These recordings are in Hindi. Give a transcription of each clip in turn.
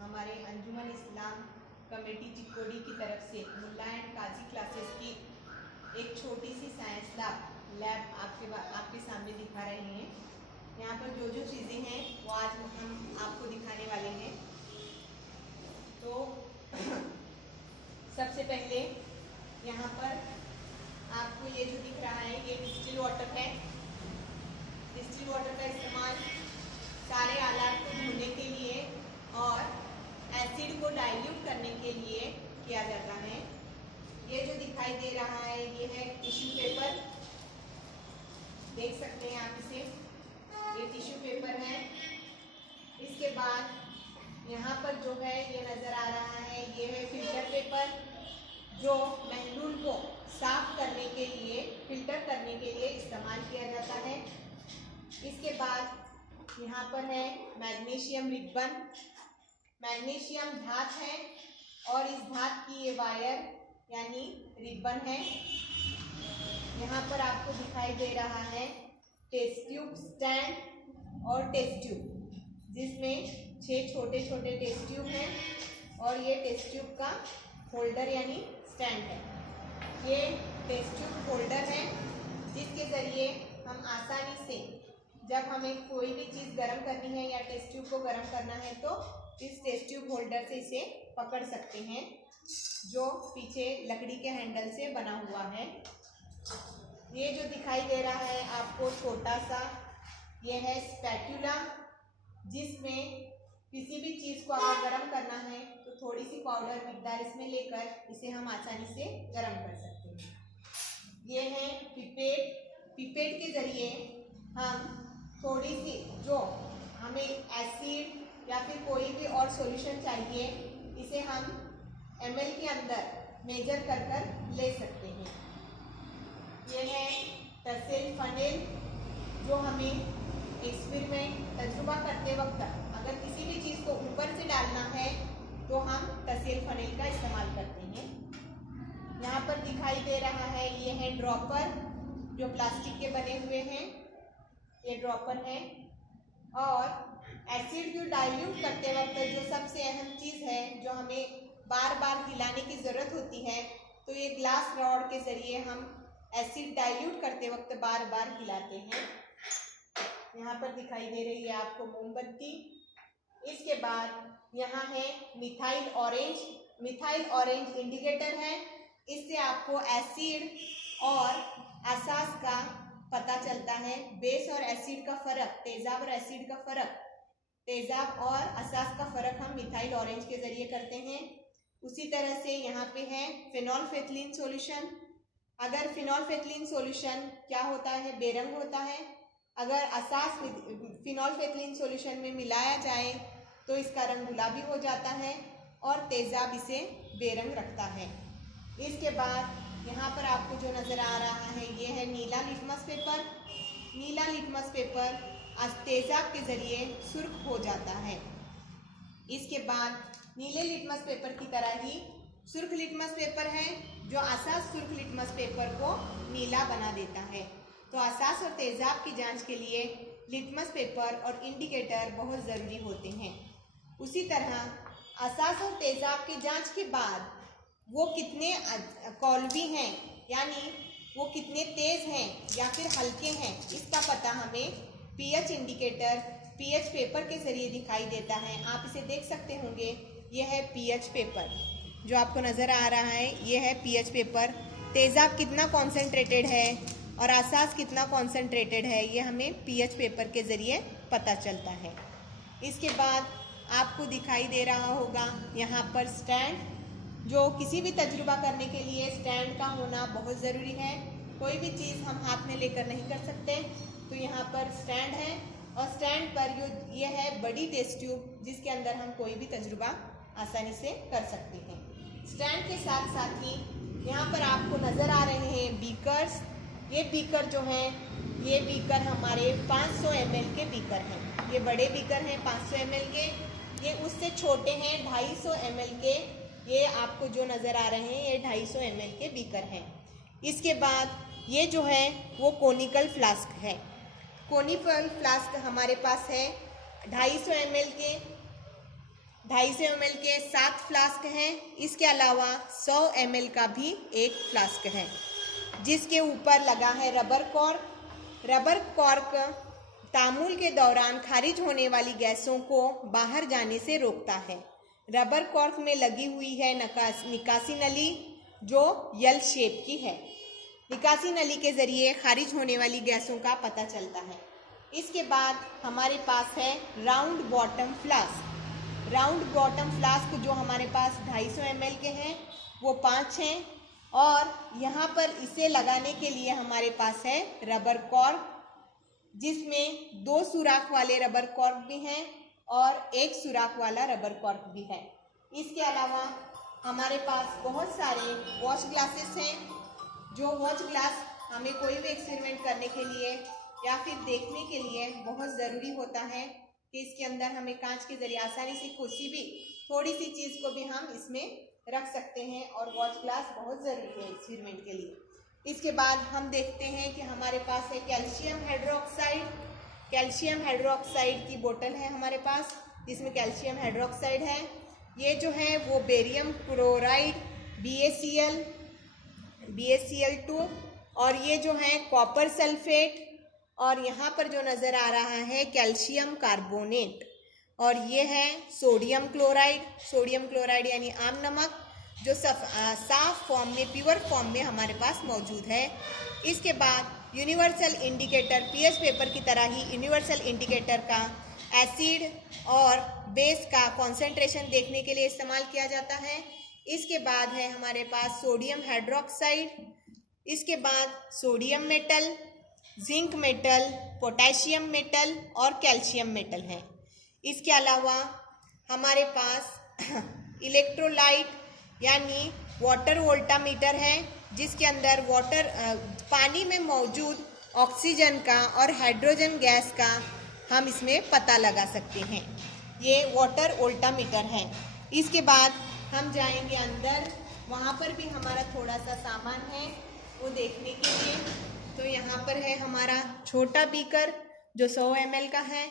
हमारे अंजुमन इस्लाम कमेटी चिकोड़ी की तरफ से मुल्ला एंड काजी क्लासेस की एक छोटी सी साइंस लैब आपके सामने दिखा रहे हैं। यहाँ पर जो जो चीज़ें हैं वो आज हम आपको दिखाने वाले हैं। तो सबसे पहले यहाँ पर आपको ये जो दिख रहा है ये डिस्टिल वाटर है। डिस्टिल वाटर का इस्तेमाल सारे आलात को धोने के लिए और एसिड को डाइल्यूट करने के लिए किया जाता है। ये जो दिखाई दे रहा है ये है टिश्यू पेपर, देख सकते हैं आप इसे, ये टिश्यू पेपर है। इसके बाद यहाँ पर जो है ये नज़र आ रहा है ये है फिल्टर पेपर, जो महलूल को साफ करने के लिए, फिल्टर करने के लिए इस्तेमाल किया जाता है। इसके बाद यहाँ पर है मैग्नीशियम रिबन, मैग्नीशियम धात है और इस धात की ये वायर यानी रिबन है। यहाँ पर आपको दिखाई दे रहा है टेस्ट ट्यूब स्टैंड और टेस्ट ट्यूब, जिसमें 6 छोटे छोटे टेस्ट ट्यूब हैं और ये टेस्ट ट्यूब का होल्डर यानी स्टैंड है। ये टेस्ट ट्यूब होल्डर है जिसके ज़रिए हम आसानी से जब हमें कोई भी चीज़ गर्म करनी है या टेस्ट ट्यूब को गर्म करना है तो इस टेस्ट ट्यूब होल्डर से इसे पकड़ सकते हैं, जो पीछे लकड़ी के हैंडल से बना हुआ है। ये जो दिखाई दे रहा है आपको छोटा सा, ये है स्पैटुला, जिसमें किसी भी चीज़ को अगर गर्म करना है तो थोड़ी सी पाउडर मिकदार इसमें लेकर इसे हम आसानी से गर्म कर सकते हैं। ये है पिपेट, पिपेट के ज़रिए हम थोड़ी सी जो हमें एसिड या फिर कोई भी और सॉल्यूशन चाहिए इसे हम ml के अंदर मेजर कर कर ले सकते हैं। ये है टसेल फनेल, जो हमें एक्सपेरिमेंट तजुर्बा करते वक्त अगर किसी भी चीज़ को ऊपर से डालना है तो हम टसेल फनेल का इस्तेमाल करते हैं। यहाँ पर दिखाई दे रहा है ये है ड्रॉपर, जो प्लास्टिक के बने हुए हैं, ये ड्रॉपर है। और एसिड को डाइल्यूट करते वक्त जो सबसे अहम चीज़ है जो हमें बार बार हिलाने की ज़रूरत होती है, तो ये ग्लास रॉड के ज़रिए हम एसिड डाइल्यूट करते वक्त बार बार हिलाते हैं। यहाँ पर दिखाई दे रही है आपको मोमबत्ती। इसके बाद यहाँ है methyl orange, methyl orange indicator है। इससे आपको एसिड और असास का पता चलता है, बेस और एसिड का फ़र्क, तेज़ाब और एसिड का फ़र्क, तेज़ाब और असास का फ़र्क हम मिथाइल ऑरेंज के ज़रिए करते हैं। उसी तरह से यहाँ पे है फिनोल्फेथलीन सॉल्यूशन। अगर फिनोल्फेथलीन सॉल्यूशन क्या होता है, बेरंग होता है। अगर असास फिनोल्फेथलीन सॉल्यूशन में मिलाया जाए तो इसका रंग गुलाबी हो जाता है और तेज़ाब इसे बेरंग रखता है। इसके बाद यहाँ पर आपको जो नज़र आ रहा है ये है नीला लिटमस पेपर। नीला लिटमस पेपर तेज़ाब के ज़रिए सुर्ख हो जाता है। इसके बाद नीले लिटमस पेपर की तरह ही सुर्ख लिटमस पेपर है, जो असास सुर्ख लिटमस पेपर को नीला बना देता है। तो असास और तेज़ाब की जांच के लिए लिटमस पेपर और इंडिकेटर बहुत ज़रूरी होते हैं। उसी तरह असास और तेज़ाब की जांच के बाद वो कितने कौलवी हैं, यानी वो कितने तेज़ हैं या फिर हल्के हैं, इसका पता हमें पीएच इंडिकेटर, पीएच पेपर के ज़रिए दिखाई देता है। आप इसे देख सकते होंगे, ये है पीएच पेपर जो आपको नज़र आ रहा है, ये है पीएच पेपर। तेज़ाब कितना कॉन्सेंट्रेटेड है और असास कितना कॉन्सेंट्रेटेड है, ये हमें पीएच पेपर के ज़रिए पता चलता है। इसके बाद आपको दिखाई दे रहा होगा यहाँ पर स्टैंड, जो किसी भी तजुर्बा करने के लिए स्टैंड का होना बहुत ज़रूरी है। कोई भी चीज़ हम हाथ में लेकर नहीं कर सकते, तो यहाँ पर स्टैंड है और स्टैंड पर ये है बड़ी टेस्ट ट्यूब, जिसके अंदर हम कोई भी तजुर्बा आसानी से कर सकते हैं। स्टैंड के साथ साथ ही यहाँ पर आपको नज़र आ रहे हैं बीकर्स। ये बीकर जो हैं, ये बीकर हमारे 500 ml के बीकर हैं। ये बड़े बीकर हैं 500 ml के, ये उससे छोटे हैं 250 ml के। ये आपको जो नज़र आ रहे हैं ये 250 ml के बीकर हैं। इसके बाद ये जो है वो कोनिकल फ्लास्क है। कोनिकल फ्लास्क हमारे पास है 250 ml के, 250 ml के 7 फ्लास्क हैं। इसके अलावा 100 ml का भी एक फ्लास्क है, जिसके ऊपर लगा है रबर कॉर्क। रबर कॉर्क तामुल के दौरान खारिज होने वाली गैसों को बाहर जाने से रोकता है। रबर कॉर्क में लगी हुई है निकासी नली, जो यल शेप की है। निकासी नली के जरिए खारिज होने वाली गैसों का पता चलता है। इसके बाद हमारे पास है round bottom flask. Round bottom flask जो हमारे पास 250 ml के हैं वो 5 हैं, और यहाँ पर इसे लगाने के लिए हमारे पास है रबर कॉर्क, जिसमें 2 सुराख वाले रबर कॉर्क भी हैं और 1 सुराख वाला रबर कॉर्क भी है। इसके अलावा हमारे पास बहुत सारे वॉश ग्लासेस हैं, जो वॉच ग्लास हमें कोई भी एक्सपेरिमेंट करने के लिए या फिर देखने के लिए बहुत ज़रूरी होता है कि इसके अंदर हमें कांच के जरिए आसानी से किसी भी थोड़ी सी चीज़ को भी हम इसमें रख सकते हैं, और वॉच ग्लास बहुत ज़रूरी है एक्सपेरिमेंट के लिए। इसके बाद हम देखते हैं कि हमारे पास है कैल्शियम हाइड्रोक्साइड। कैल्शियम हाइड्रोक्साइड की बोतल है हमारे पास, जिसमें कैल्शियम हाइड्रोक्साइड है। ये जो है वो बेरियम क्लोराइड BaCl2, और ये जो है कॉपर सल्फेट, और यहाँ पर जो नज़र आ रहा है कैल्शियम कार्बोनेट, और ये है सोडियम क्लोराइड। सोडियम क्लोराइड यानी आम नमक, जो साफ फॉर्म में, प्योर फॉर्म में हमारे पास मौजूद है। इसके बाद यूनिवर्सल इंडिकेटर, पीएच पेपर की तरह ही यूनिवर्सल इंडिकेटर का एसिड और बेस का कॉन्सेंट्रेशन देखने के लिए इस्तेमाल किया जाता है। इसके बाद है हमारे पास सोडियम हाइड्रोक्साइड, इसके बाद sodium metal, zinc metal, potassium metal और कैल्शियम मेटल है। इसके अलावा हमारे पास इलेक्ट्रोलाइट यानी वाटर वोल्टामीटर है, जिसके अंदर पानी में मौजूद ऑक्सीजन का और हाइड्रोजन गैस का हम इसमें पता लगा सकते हैं। ये वाटर वोल्टामीटर है। इसके बाद हम जाएंगे अंदर, वहाँ पर भी हमारा थोड़ा सा सामान है वो देखने के लिए। तो यहाँ पर है हमारा छोटा बीकर जो 100 ml का है।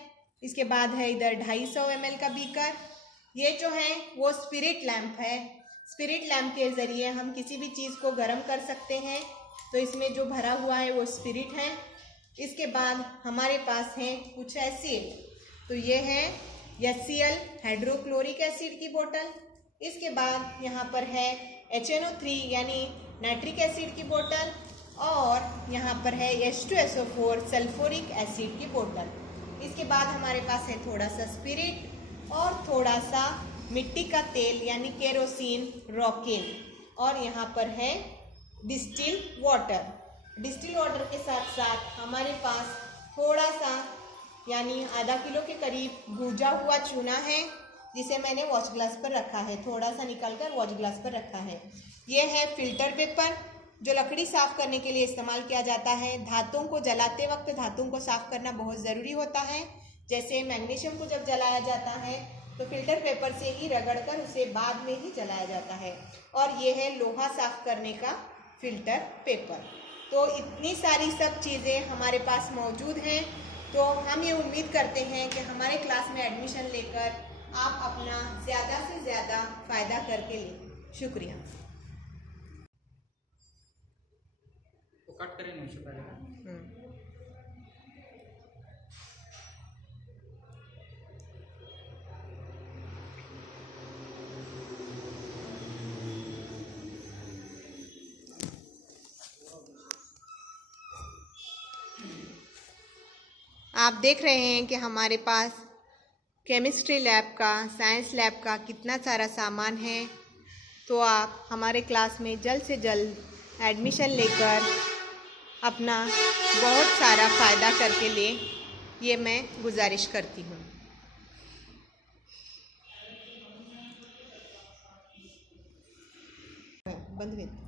इसके बाद है इधर 250 ml का बीकर। ये जो है वो स्पिरिट लैंप है। स्पिरिट लैंप के ज़रिए हम किसी भी चीज़ को गर्म कर सकते हैं, तो इसमें जो भरा हुआ है वो स्पिरिट है। इसके बाद हमारे पास है कुछ एसिड, तो ये है HCl हाइड्रोक्लोरिक एसिड की बोतल। इसके बाद यहाँ पर है HNO3 यानी नाइट्रिक एसिड की बोतल, और यहाँ पर है H2SO4 सल्फ्यूरिक एसिड की बोतल। इसके बाद हमारे पास है थोड़ा सा स्पिरिट और थोड़ा सा मिट्टी का तेल यानी केरोसिन रॉकेल, और यहाँ पर है डिस्टिल वाटर। डिस्टिल वाटर के साथ साथ हमारे पास थोड़ा सा यानी आधा किलो के करीब भूजा हुआ चूना है, जिसे मैंने वॉच ग्लास पर रखा है, थोड़ा सा निकालकर वॉच ग्लास पर रखा है। ये है फिल्टर पेपर, जो लकड़ी साफ करने के लिए इस्तेमाल किया जाता है। धातुओं को जलाते वक्त धातुओं को साफ करना बहुत ज़रूरी होता है। जैसे मैग्नीशियम को जब जलाया जाता है तो फिल्टर पेपर से ही रगड़कर उसे बाद में ही जलाया जाता है। और ये है लोहा साफ करने का फिल्टर पेपर। तो इतनी सारी सब चीज़ें हमारे पास मौजूद हैं। तो हम ये उम्मीद करते हैं कि हमारे क्लास में एडमिशन लेकर आप अपना ज़्यादा से ज़्यादा फ़ायदा करके लें। शुक्रिया। कट करेंगे उससे पहले। आप देख रहे हैं कि हमारे पास केमिस्ट्री लैब का, साइंस लैब का कितना सारा सामान है। तो आप हमारे क्लास में जल्द से जल्द एडमिशन लेकर अपना बहुत सारा फ़ायदा करके ले, ये मैं गुजारिश करती हूँ। बंद में